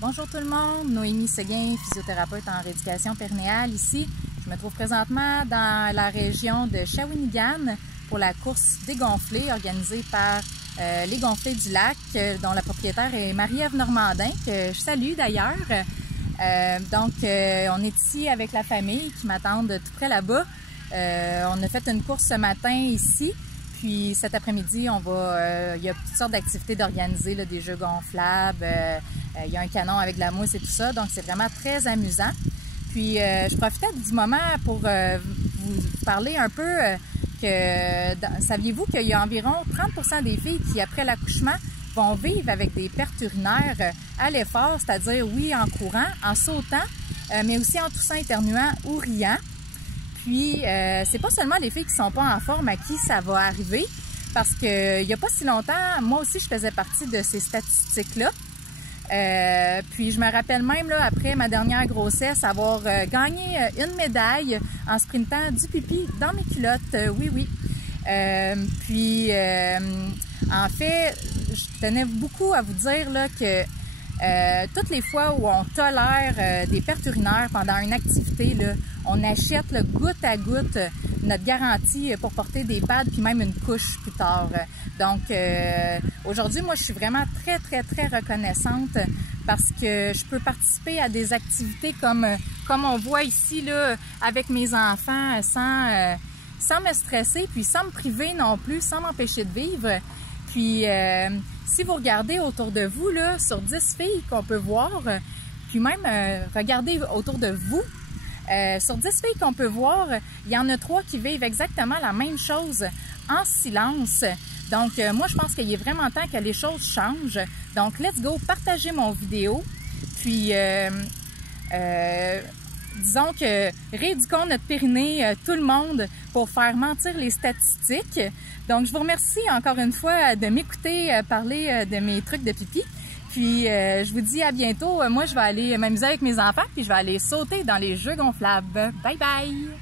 Bonjour tout le monde, Noémie Séguin, physiothérapeute en rééducation périnéale ici. Je me trouve présentement dans la région de Shawinigan pour la course dégonflée organisée par les Gonflés du Lac, dont la propriétaire est Marie-Ève Normandin, que je salue d'ailleurs. On est ici avec la famille qui m'attendent tout près là-bas. On a fait une course ce matin ici. Puis cet après-midi, il y a toutes sortes d'activités d'organiser, des jeux gonflables, il y a un canon avec de la mousse et tout ça, donc c'est vraiment très amusant. Puis je profitais du moment pour vous parler un peu saviez-vous qu'il y a environ 30% des filles qui, après l'accouchement, vont vivre avec des pertes urinaires à l'effort, c'est-à-dire oui en courant, en sautant, mais aussi en toussant, éternuant ou riant. Puis, c'est pas seulement les filles qui sont pas en forme à qui ça va arriver, parce que il y a pas si longtemps, moi aussi, je faisais partie de ces statistiques-là. Puis, je me rappelle même, là, après ma dernière grossesse, avoir gagné une médaille en sprintant du pipi dans mes culottes. Oui. En fait, je tenais beaucoup à vous dire là, que toutes les fois où on tolère des pertes urinaires pendant une activité, là, on achète là, goutte à goutte notre garantie pour porter des pads puis même une couche plus tard. Donc aujourd'hui, moi, je suis vraiment très reconnaissante parce que je peux participer à des activités comme on voit ici là, avec mes enfants sans me stresser puis sans me priver non plus, sans m'empêcher de vivre. Puis si vous regardez autour de vous, là, sur 10 filles qu'on peut voir, puis même regardez autour de vous, sur 10 filles qu'on peut voir, il y en a 3 qui vivent exactement la même chose en silence. Donc, moi, je pense qu'il est vraiment temps que les choses changent. Donc, let's go, partagez mon vidéo. Puis, disons que rééduquons notre périnée, tout le monde, pour faire mentir les statistiques. Donc, je vous remercie encore une fois de m'écouter parler de mes trucs de pipi. Puis, je vous dis à bientôt. Moi, je vais aller m'amuser avec mes enfants, puis je vais aller sauter dans les jeux gonflables. Bye bye!